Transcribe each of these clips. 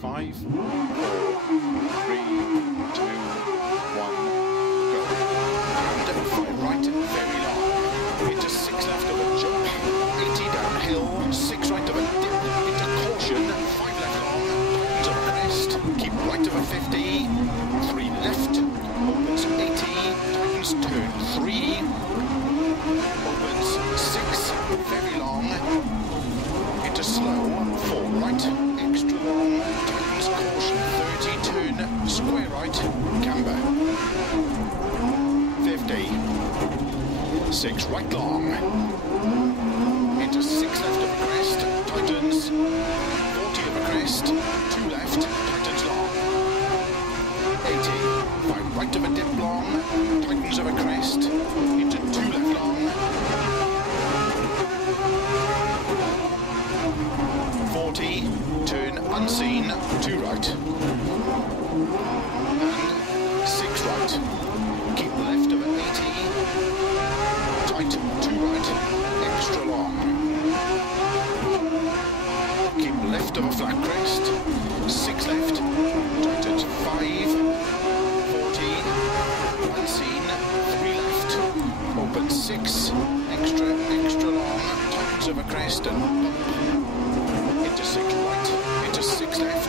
5, 4, 3, 2, 1, go. And 5 right, very long. Into 6 left of a jump, 80 downhill, 6 right of a dip, into caution, 5 left long, to the crest, keep right of a 50, 3 left, opens 80, tightens turn 3, opens 6, very long, into slow, 4 right, extra long, tightens caution 30, turn, square right, camber, 50, 6 right long, into 6 left of a crest, tightens, 40 of a crest, 2 left, tightens long, 80, 5 right of a dip long, tightens of a crest, into 2 left long, 40, turn unseen, 2 right, and 6 right, keep left of 80, tight, 2 right, extra long, keep left of a flat crest, 6 left, tightens 5, 40, unseen, 3 left, open 6, extra long, tightens of a crest and bump, into 6 right, into 6 left,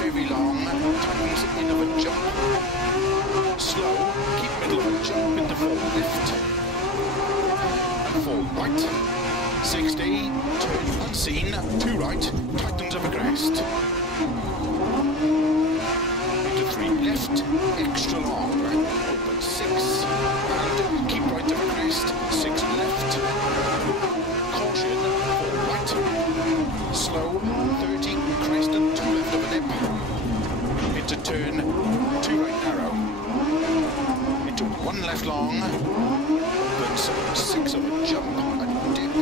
very long, tightens in of a jump, slow, keep middle of a jump into 4 left, and 4 right, 60, turn unseen, 2 right, tightens of a crest, into 3 left, extra long, open 6, and keep right of a crest, 6 left, caution, 4 right, slow, 30, crest and 2 left of a dip, into turn, 2 right narrow, into 1 left long, opens 6 of a jump and dip,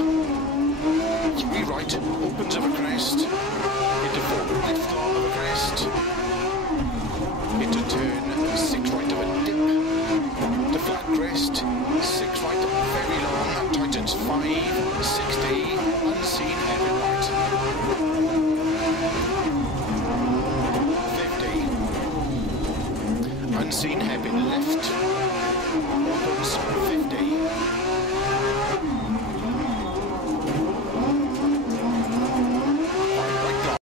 3 right, opens of a crest, into 4 left long of a crest, into turn, 6 right of a dip, to flat crest, 6 right, very long, tightens 5, 60, unseen, heavy right, 50, unseen, hairpin left, opens 50,